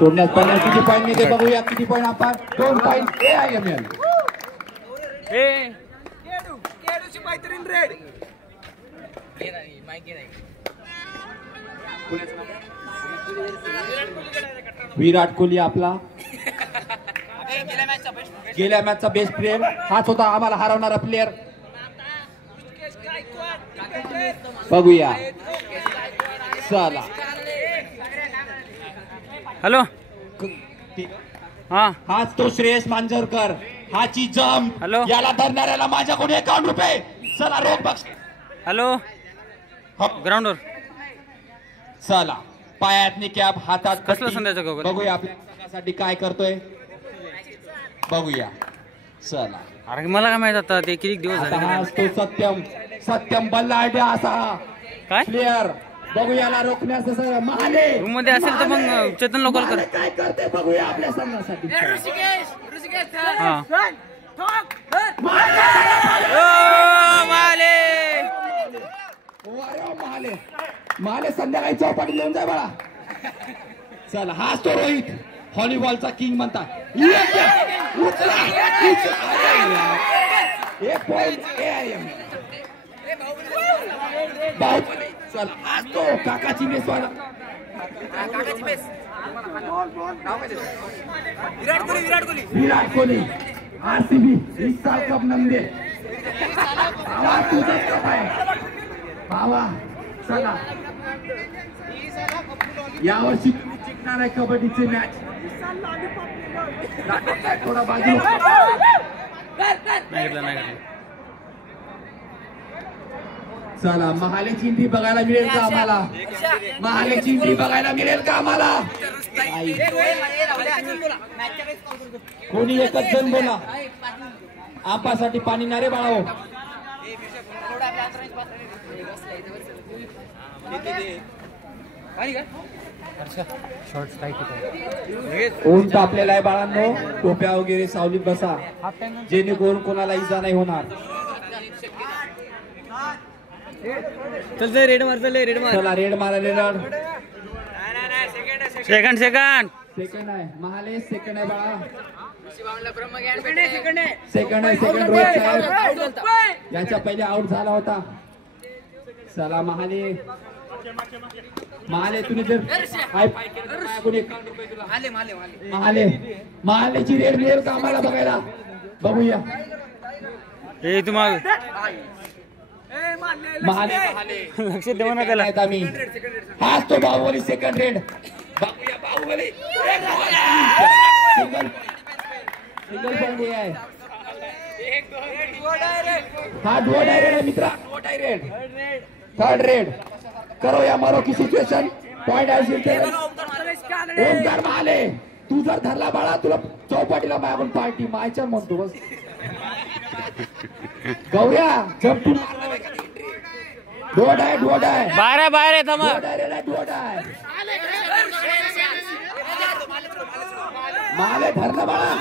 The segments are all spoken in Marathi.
सोडण्यात पडण्यास किती पॉईंट मिळते बघूया. किती पॉईंट आपण 2 पॉईंट AIML. विराट कोहली आपला गेल्या मॅचचा बेस्ट प्लेयर हाच होता आम्हाला हरवणारा प्लेयर. बघूया चला. हॅलो हाच तो श्रेयस मांजरकर. हाची जम. हॅलो याला धरणाऱ्याला माझ्याकडून 51 रुपये. चला रोख बक्षीस. हॅलो ग्राउंडवर चला पायातनी कॅप हातात कसलं संध्याचं गगन बघूया आपल्या संघासाठी काय करतोय बघूया. चला अरे मला काय माहित आता ते किती दिवस झाले. हाच तो सत्यम बल्लाडे असा काय प्लेयर. बघूया याला रोखण्यास महाले रूम मध्ये असेल तर मग चेतन लोकल कर. काय करते बघूया आपल्या संघासाठी. महाले संध्याकाळी चौपाटी घेऊन जाय बाळा. चला हाच तो रोहित व्हॉलीबॉलचा किंग म्हणतात. 1 पॉईंट AIM. चला आज तो काकाची मेस वाला. विराट कोहली RCB इस साल कप नंदे आवाज तुझा कप आहे भावा. चला यावर्षी जिंकणार आहे कबड्डीचे मॅच. थोडा बाजू चला महाले चिंधी बघायला मिळेल का आम्हाला. महाले चिंधी बघायला मिळेल का आम्हाला. कोणी एकच जण बोला. आपासाठी पाणी नारे बाळाओ. ऊन तापलेला आहे बाळांनो. टोप्या वगैरे सावलीत बसा जेणेकरून कोणाला इजा नाही होणार. चल रेड मार. चल रेड मार. चला रेड मारा. रेड सेकंड आहे. महाले सेकंड आहे बाळा. सेकंड आहे. रोहित साहेब याच्या पहिले आउट झाला होता. चला महाले तुम्ही जर महालेची रेड मिळेल का आम्हाला बघायला. बघूया लक्ष देऊ नका त्याला. आम्ही हाच तो बाहुबली सेकंड रेड. बघूया बाहुबली सिंगल पॉइंट आहे. हा डुओ डायरेक्ट आहे मित्रा. थर्ड रेड करो या मारो की सिच्युएशन. पॉइंट आहे ओमकार महाले. तू जर धरला बाळा तुला चौपाटीला मागून पार्टी मायच्या म्हणतो बस. गौऱ्या जंप टू डोड आहे. बाहेर आहे थांबा. महाले धरला बाळा.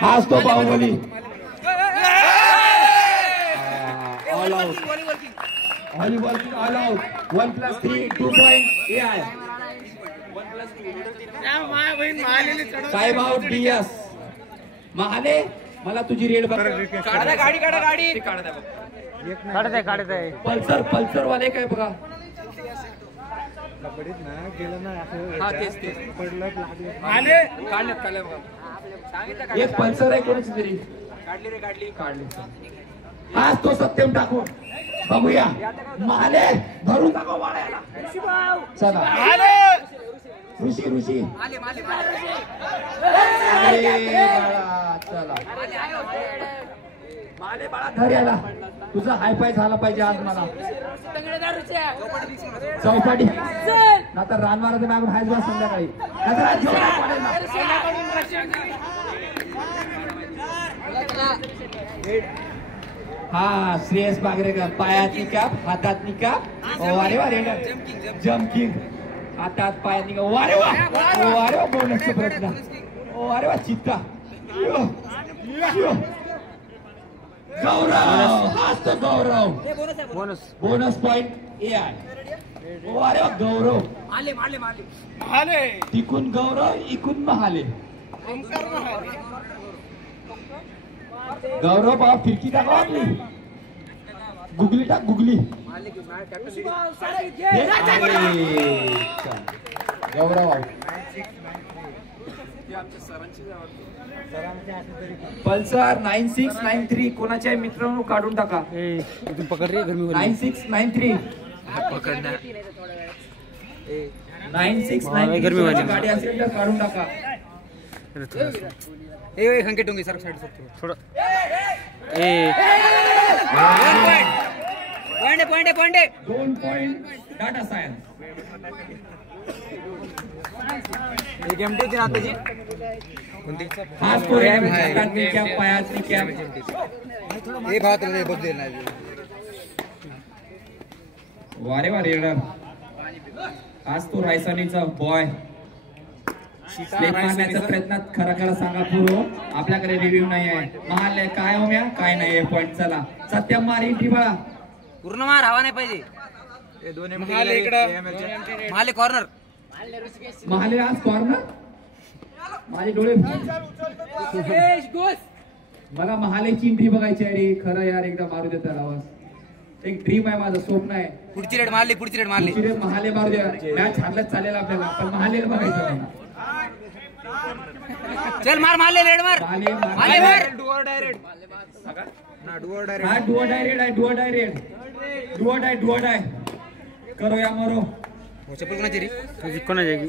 हाच तो Baahubali. All out. Volleyball all out. 1+3 2 point AI. साहेब आउट DS. महाले मला तुझी रेड गाडी काढत आहे. पल्सर वाले काय बघा. एक पल्सर आहे कोणाची तरी काढली. हाच तो सत्यम टाकू. बघूया महाले धरून टाको वाड्याला. चला ऋषी चला माले बाळा धर याला. तुझा हायफाय झाला पाहिजे आज मला. चौपाटी नाहीतर रानवाराचं मागून हायच बस संध्याकाळी. हा श्रेयस बागरेकर. पायातनी कॅप हातातनी कॅप. अरे वा रेड जम्पिंग. हातात पायातनी कॅप. अरे वा बोनसचा प्रयत्न. अरे वा चित्ता. गौरव आज तो गौरव बोनस बोनस पॉइंट ए आहे. अरे वा, गौरव तिकून गौरव इकून महाले. गौरव बाबा फिरकी टाका आपली. गुगली टाक गुगली. गौरव पल्सर 9693 कोणाच्या मित्रांनो काढून टाका. तुम पकड रे गरमी 9693 9693 गाडी असेल तर काढून टाका. ए खंके टोंगे सर साइड थोड़ा पॉइंट 2 पॉइंट डाटा सायन्स. एक एमटी दिन आता जी हा स्कोर आहे. कॅप पायाची कॅप. ए बात रे बघ दे ना. वारे वा रेडर. आज तो रायसानीचा बॉय स्लेप मारण्याच्या प्रयत्नात. खरा सांगा पूर्व आपल्याकडे रिव्ह्यू नाही आहे. महाल काय हो म्या काय नाही पॉइंट. चला सत्यम मार एंट्री बळा. पूर्ण मार हवा नाही पाहिजे. महाले कॉर्नर महाले आज कॉर्नर. माझे डोळे मला महालेची एंट्री बघायची आहे रे. खरं यार एकदा मारू दे तर आवाज. एक ड्रीम आहे माझं स्वप्न आहे. पुढची रेड मारली महाले मारू द्या. मॅच हारलंच चालेल आपल्याला पण महाले बघायचं नाही. चल मार महाले रेड मार डुअर डाय करो या मरो. चप्पल कोणाची रे कोणा जाएगी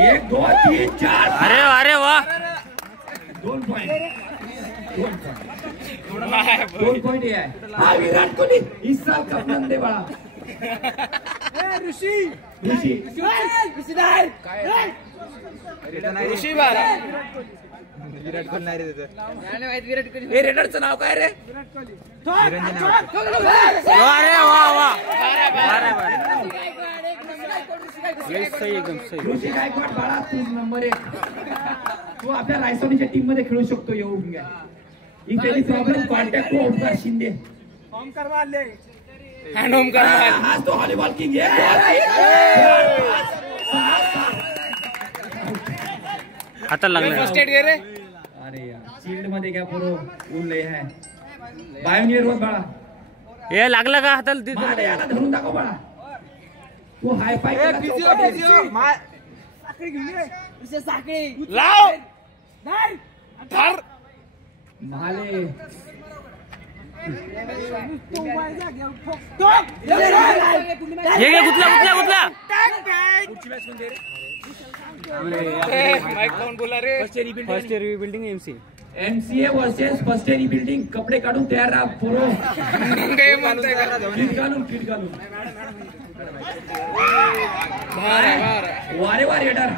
1 2 3 4. अरे वाह 2 पॉइंट 2 पॉइंट आहे. हा विराट कोहली इस साल का नंदे बाळा. ऋषी बाळा विराट कोहली नाही रे त्याचं. विराट कोहली. रेडरचं नाव काय रे? अरे वाह एकदम सही. ऋषी गायकवाड बाळा तू नंबर 1. तू आपल्या रायसोनीच्या टीम मध्ये खेळू शकतो. येऊन घ्या. If any problem contact to Omkar Shinde. आज तो व्हॉलीबॉल किंग आहे. हाताला लागला. अरे यार फील्ड मध्ये घ्या बरोबर. ऊन लय आहे. बायोनियर वर बाळा. हे लागला का हाताला? मारे आता धरून दाखव बाळा. तू हाय फाय महाले. गुतला first year building MCA versus first year building. कपडे काढून तयार राहा पोरो. किट घालून वारे वा. Raider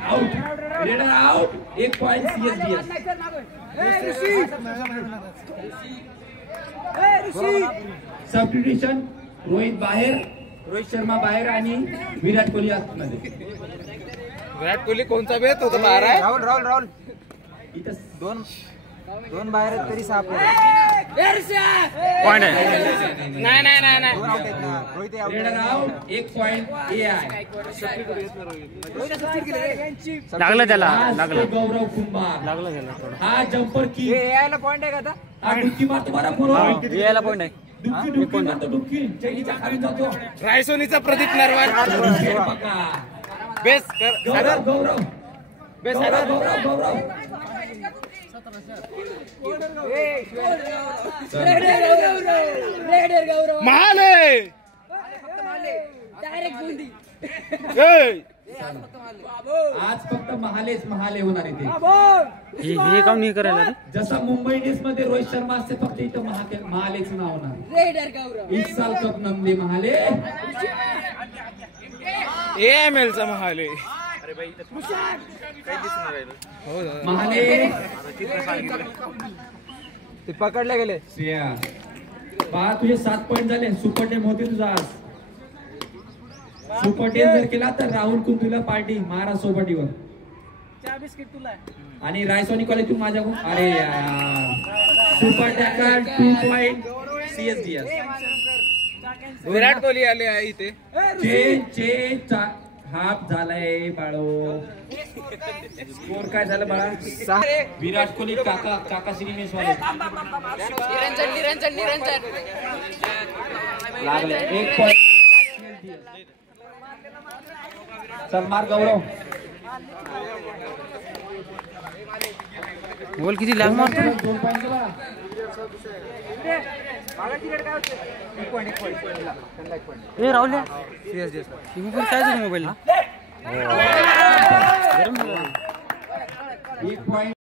out 1 point CSBS. Substitution Rohit बाहेर, रोहित शर्मा बाहेर आणि विराट कोहली आतमध्ये. विराट कोहली कोणता बेत होता बाहेर आहे? राहुल इथं दोन बाहेर तरी 6 पॉइंट आहे. नाही रेडर आउट 1 पॉइंट ए आहे. लागला त्याला. गौरव कुंभार लागला त्याला. हा जम्पर की यायला पॉइंट आहे का आता? हा डुक्की मारतो बरा पोरो. यायला पॉइंट आहे. डुक्की मारतो. डुक्की चैनीच्या खाली जातो. रायसोनीचा प्रदीप नरवाल. बेस्ट गौरव महाले आज फक्त महाले होणार आहे. हे काम नाही करायला. जसा मुंबई इंडियन्स मध्ये रोहित शर्मा असते फक्त इथं महालेच नाव होणार. इस साल कप नंदे महाले. AML चा महाले. महाले ते पकडले गेले. पहा तुझे 7 पॉइंट झाले. सुपर टेम होते तुझा आज. सुपर टेम जर केला तर राहुल कुंतूला पार्टी महाराज सोबतीवर. आणि रायसोनी कॉलेज तू माझ्याकडून. अरे यार super tackle 2 point Virat Kohli आले आहे इथे. चेंज हाफ झालाय बाळो. स्कोर काय झालं बाळा? विराट कोहली काका सिनेमेस वाले लागले 1 पॉइंट. चल मार गौरव. बॉल किती लांब मारतो. 2 पॉइंट के बाळा. ए राहुल तुम्ही पण काय मोबाईल 1 पॉइंट.